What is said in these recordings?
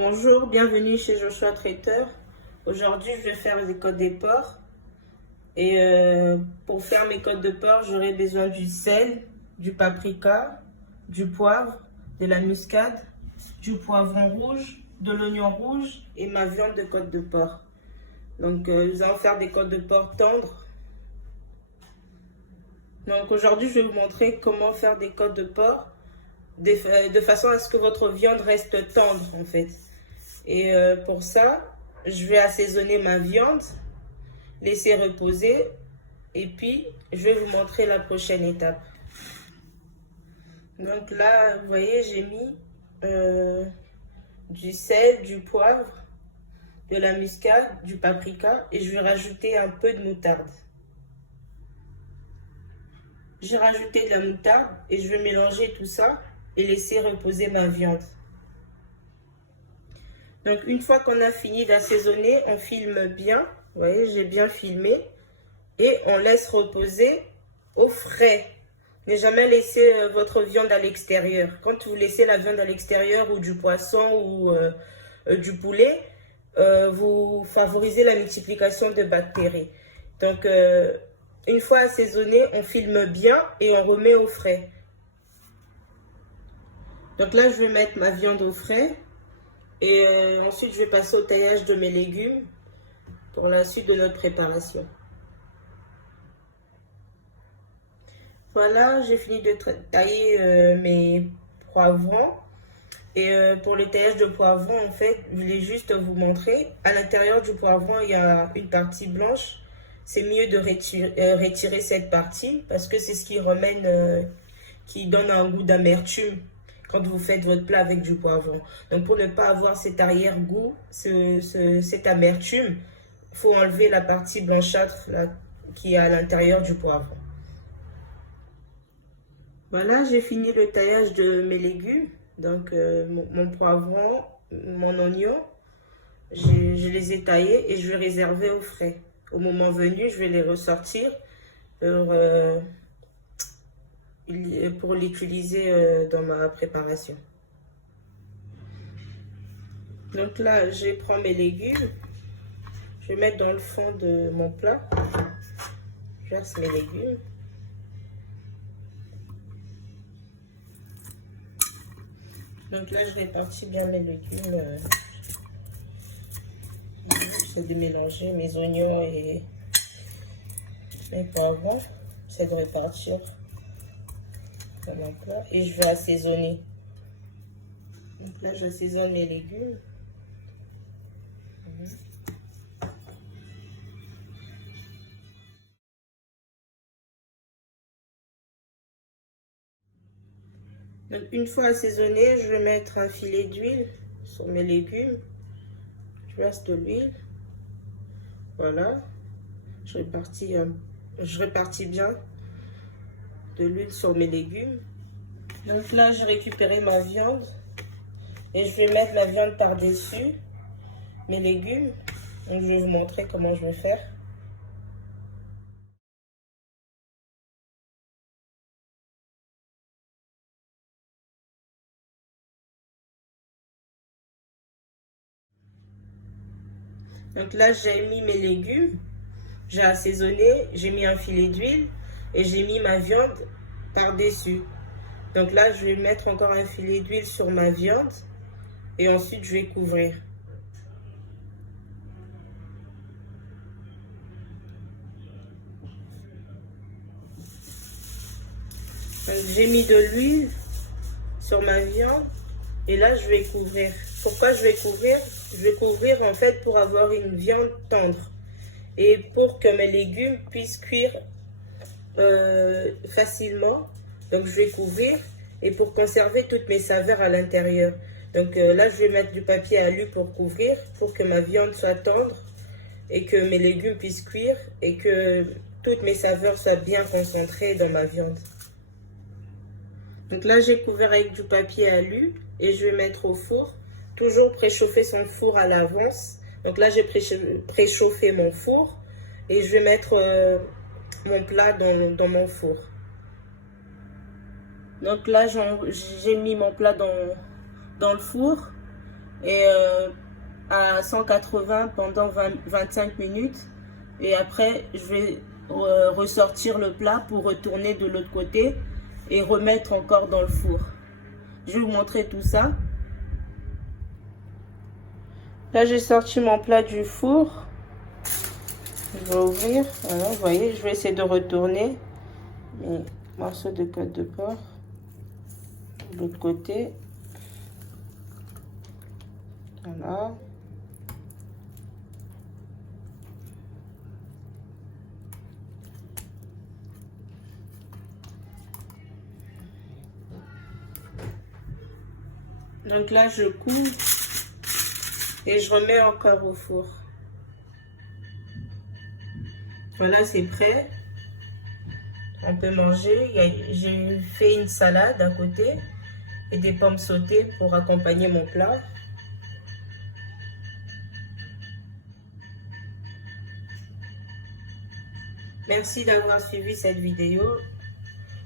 Bonjour, bienvenue chez Joshua Traiteur. Aujourd'hui, je vais faire des côtes de porc. Et pour faire mes côtes de porc, j'aurai besoin du sel, du paprika, du poivre, de la muscade, du poivron rouge, de l'oignon rouge et ma viande de côte de porc. Donc, nous allons faire des côtes de porc tendres. Donc, aujourd'hui, je vais vous montrer comment faire des côtes de porc de façon à ce que votre viande reste tendre en fait. Et pour ça, je vais assaisonner ma viande, laisser reposer et puis je vais vous montrer la prochaine étape. Donc là, vous voyez, j'ai mis du sel, du poivre, de la muscade, du paprika et je vais rajouter un peu de moutarde. J'ai rajouté de la moutarde et je vais mélanger tout ça et laisser reposer ma viande. Donc une fois qu'on a fini d'assaisonner, on filme bien. Vous voyez, j'ai bien filmé. Et on laisse reposer au frais. Ne jamais laisser votre viande à l'extérieur. Quand vous laissez la viande à l'extérieur ou du poisson ou du poulet, vous favorisez la multiplication de bactéries. Donc une fois assaisonné, on filme bien et on remet au frais. Donc là, je vais mettre ma viande au frais. Et ensuite, je vais passer au taillage de mes légumes pour la suite de notre préparation. Voilà, j'ai fini de tailler mes poivrons. Et pour le taillage de poivrons, en fait, je voulais juste vous montrer. À l'intérieur du poivron, il y a une partie blanche. C'est mieux de retirer cette partie parce que c'est ce qui qui donne un goût d'amertume quand vous faites votre plat avec du poivron. Donc pour ne pas avoir cet arrière-goût, cette amertume, il faut enlever la partie blanchâtre là, qui est à l'intérieur du poivron. Voilà, j'ai fini le taillage de mes légumes. Donc mon poivron, mon oignon, je les ai taillés et je vais réserver au frais. Au moment venu, je vais les ressortir pour l'utiliser dans ma préparation. Donc là, je prends mes légumes, je vais mettre dans le fond de mon plat, je verse mes légumes. Donc là, je répartis bien mes légumes. J'essaie de mélanger mes oignons et mes poivrons. J'essaie de répartir dans mon plat et je vais assaisonner. Donc là, j'assaisonne mes légumes. Donc une fois assaisonné, je vais mettre un filet d'huile sur mes légumes. Je verse de l'huile. Voilà. Je répartis bien de l'huile sur mes légumes. Donc là, j'ai récupéré ma viande et je vais mettre la viande par-dessus mes légumes. Donc je vais vous montrer comment je vais faire. Donc là, j'ai mis mes légumes, j'ai assaisonné, j'ai mis un filet d'huile et j'ai mis ma viande par-dessus. Donc là, je vais mettre encore un filet d'huile sur ma viande et ensuite je vais couvrir. J'ai mis de l'huile sur ma viande et là, je vais couvrir. Pourquoi je vais couvrir? Je vais couvrir en fait pour avoir une viande tendre et pour que mes légumes puissent cuire facilement. Donc je vais couvrir et pour conserver toutes mes saveurs à l'intérieur. Donc là, je vais mettre du papier alu pour couvrir, pour que ma viande soit tendre et que mes légumes puissent cuire et que toutes mes saveurs soient bien concentrées dans ma viande. Donc là, j'ai couvert avec du papier alu et je vais mettre au four. Toujours préchauffer son four à l'avance. Donc là, j'ai préchauffé mon four et je vais mettre mon plat dans mon four. Donc là, j'ai mis mon plat dans le four et à 180 pendant 25 minutes. Et après, je vais ressortir le plat pour retourner de l'autre côté et remettre encore dans le four. Je vais vous montrer tout ça. Là, j'ai sorti mon plat du four. Je vais ouvrir. Voilà, vous voyez, je vais essayer de retourner mes morceaux de côte de porc de l'autre côté. Voilà. Donc là, je coupe et je remets encore au four. Voilà, c'est prêt. On peut manger. J'ai fait une salade à côté et des pommes sautées pour accompagner mon plat. Merci d'avoir suivi cette vidéo.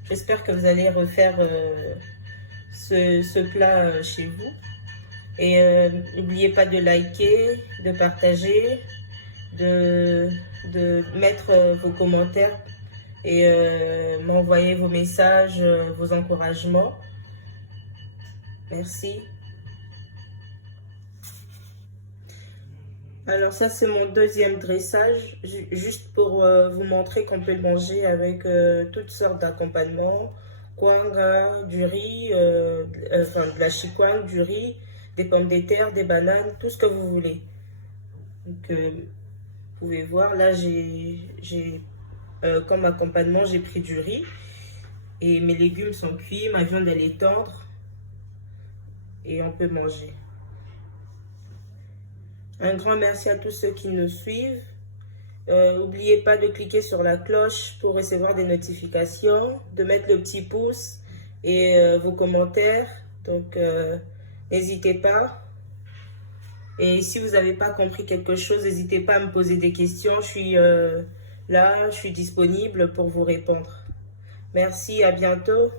J'espère que vous allez refaire ce plat chez vous. Et n'oubliez pas de liker, de partager, de mettre vos commentaires et m'envoyer vos messages, vos encouragements. Merci. Alors ça, c'est mon deuxième dressage, juste pour vous montrer qu'on peut le manger avec toutes sortes d'accompagnements. Kwanga, du riz, de la chikwang, du riz, des pommes de terre, des bananes, tout ce que vous voulez. Donc, vous pouvez voir, là, comme accompagnement, j'ai pris du riz. Et mes légumes sont cuits, ma viande, elle est tendre. Et on peut manger. Un grand merci à tous ceux qui nous suivent. N'oubliez pas de cliquer sur la cloche pour recevoir des notifications, de mettre le petit pouce et vos commentaires. Donc, n'hésitez pas. Et si vous n'avez pas compris quelque chose, n'hésitez pas à me poser des questions. Je suis là, je suis disponible pour vous répondre. Merci, à bientôt.